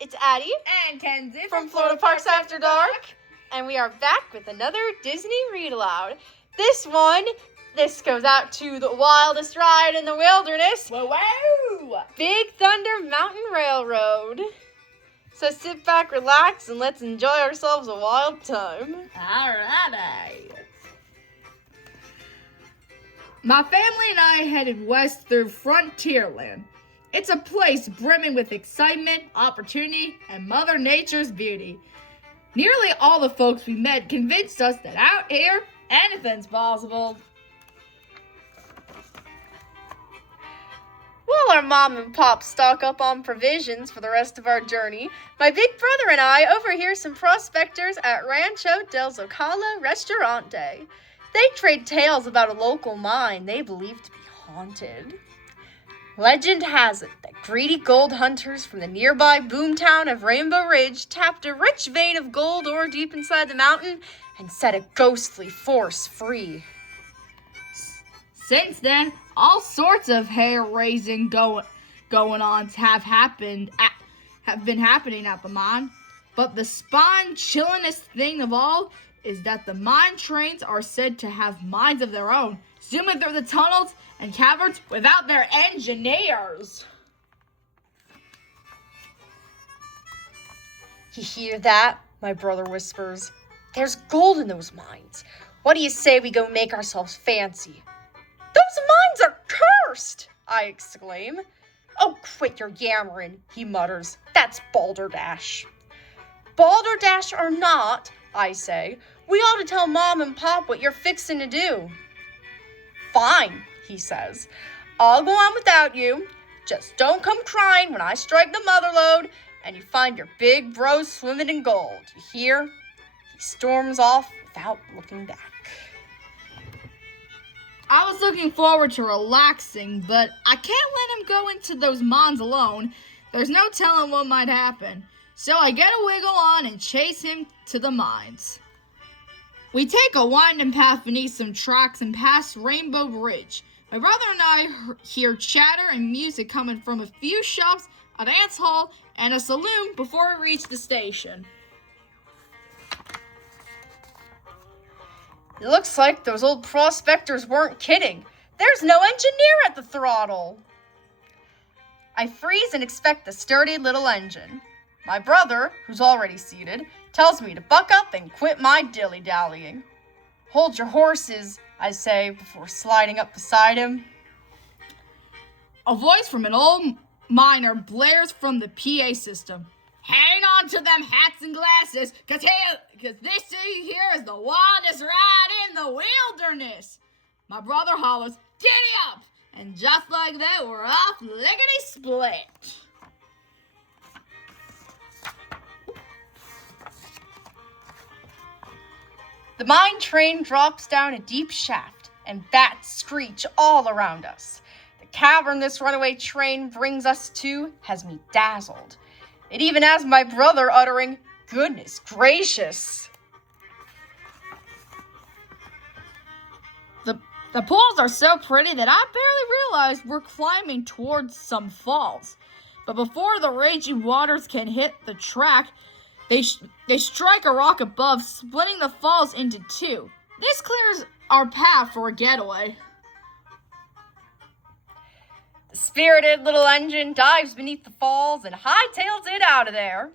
it's Addie and Kenzie from Florida Parks After Dark, and we are back with another Disney read-aloud. This goes out to the wildest ride in the wilderness. Whoa! Big Thunder Mountain Railroad. So sit back, relax, and let's enjoy ourselves a wild time. Alrighty. My family and I headed west through Frontierland. It's a place brimming with excitement, opportunity, and Mother Nature's beauty. Nearly all the folks we met convinced us that out here, anything's possible. While our mom and pop stock up on provisions for the rest of our journey, my big brother and I overhear some prospectors at Rancho del Zocalo Restaurante. They trade tales about a local mine they believe to be haunted. Legend has it that greedy gold hunters from the nearby boomtown of Rainbow Ridge tapped a rich vein of gold ore deep inside the mountain and set a ghostly force free. Since then, all sorts of hair-raising going-ons have been happening at the mine. But the spine-chillingest thing of all is that the mine trains are said to have minds of their own, zooming through the tunnels and caverns without their engineers. You hear that? My brother whispers. There's gold in those mines. What do you say we go make ourselves fancy? Those mines are cursed! I exclaim. Oh, quit your yammering, he mutters. That's balderdash. Balderdash or not, I say, we ought to tell Mom and Pop what you're fixing to do. Fine, he says. I'll go on without you. Just don't come crying when I strike the mother lode and you find your big bro swimming in gold. You hear? He storms off without looking back. I was looking forward to relaxing, but I can't let him go into those mines alone. There's no telling what might happen. So I get a wiggle on and chase him to the mines. We take a winding path beneath some tracks and past Rainbow Ridge. My brother and I hear chatter and music coming from a few shops, a dance hall, and a saloon before we reach the station. It looks like those old prospectors weren't kidding. There's no engineer at the throttle. I freeze and expect the sturdy little engine. My brother, who's already seated, tells me to buck up and quit my dilly-dallying. Hold your horses, I say before sliding up beside him. A voice from an old miner blares from the PA system. Hang on to them hats and glasses, cause this here is the wildest ride in the wilderness. My brother hollers, giddy up! And just like that, we're off lickety-split. The mine train drops down a deep shaft, and bats screech all around us. The cavern this runaway train brings us to has me dazzled. It even has my brother uttering, "Goodness gracious." The pools are so pretty that I barely realize we're climbing towards some falls. But before the raging waters can hit the track, they strike a rock above, splitting the falls into two. This clears our path for a getaway. The spirited little engine dives beneath the falls and hightails it out of there.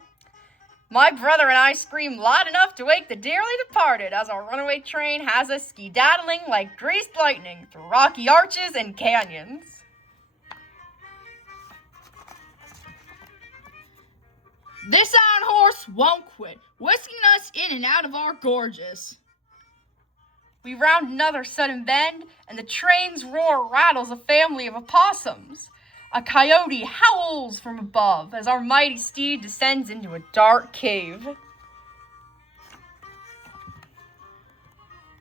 My brother and I scream loud enough to wake the dearly departed as our runaway train has us skedaddling like greased lightning through rocky arches and canyons. This iron horse won't quit, whisking us in and out of our gorges. We round another sudden bend, and the train's roar rattles a family of opossums. A coyote howls from above as our mighty steed descends into a dark cave.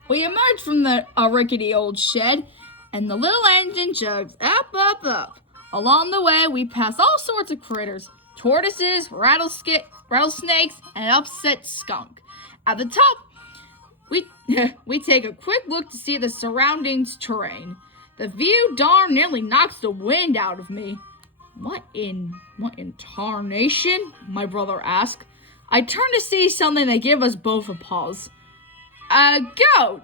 We emerge from the rickety old shed, and the little engine chugs up. Along the way, we pass all sorts of critters. Tortoises, rattlesnakes, and an upset skunk. At the top, we take a quick look to see the surrounding terrain. The view darn nearly knocks the wind out of me. What in tarnation? My brother asked. I turned to see something that gave us both a pause. A goat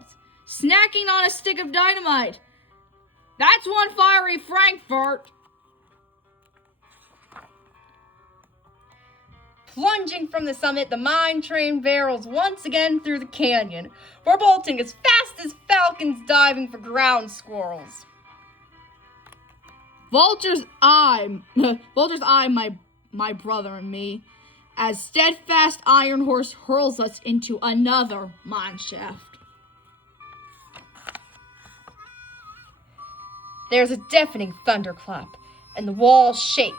snacking on a stick of dynamite. That's one fiery Frankfurt. Plunging from the summit, the mine train barrels once again through the canyon. We're bolting as fast as falcons diving for ground squirrels. Vulture's eye my brother and me, as steadfast Iron Horse hurls us into another mine shaft. There's a deafening thunderclap, and the walls shake.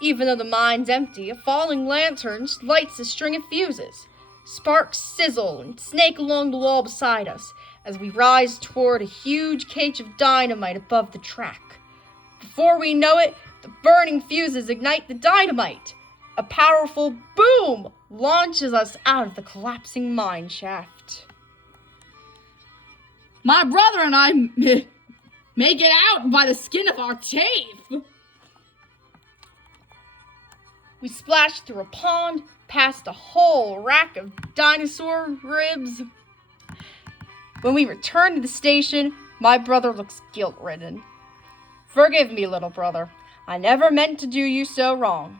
Even though the mine's empty, a falling lantern lights a string of fuses. Sparks sizzle and snake along the wall beside us as we rise toward a huge cage of dynamite above the track. Before we know it, the burning fuses ignite the dynamite. A powerful boom launches us out of the collapsing mine shaft. My brother and I make it out by the skin of our teeth. We splash through a pond, past a whole rack of dinosaur ribs. When we return to the station, my brother looks guilt-ridden. Forgive me, little brother. I never meant to do you so wrong.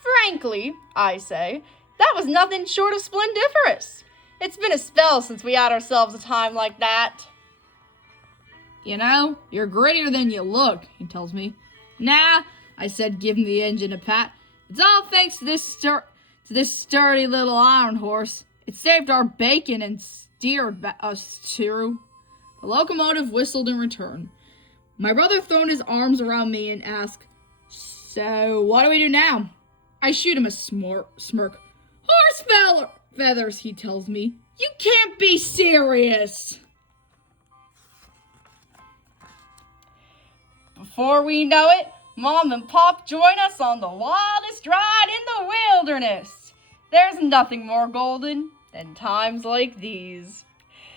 Frankly, I say, that was nothing short of splendiferous. It's been a spell since we had ourselves a time like that. You know, you're grittier than you look, he tells me. Nah, I said, giving the engine a pat. It's all thanks to this sturdy little iron horse. It saved our bacon and steered us through. The locomotive whistled in return. My brother thrown his arms around me and asked, "So, what do we do now?" I shoot him a smirk. "Horse feathers," he tells me. "You can't be serious." Before we know it, Mom and Pop join us on the wildest ride in the wilderness. There's nothing more golden than times like these.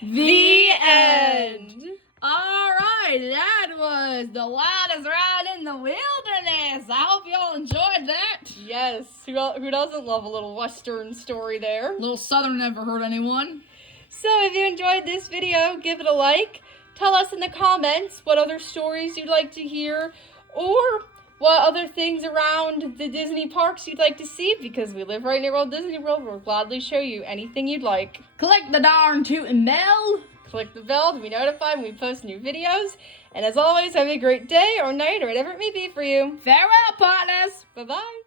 The end. All right, that was the wildest ride in the wilderness. I hope y'all enjoyed that. Yes, who doesn't love a little Western story there? Little Southern never hurt anyone. So if you enjoyed this video, give it a like. Tell us in the comments what other stories you'd like to hear, or what other things around the Disney parks you'd like to see, because we live right near Walt Disney World. We'll gladly show you anything you'd like. Click the darn tootin' bell. Click the bell to be notified when we post new videos. And as always, have a great day or night or whatever it may be for you. Farewell, partners. Bye-bye.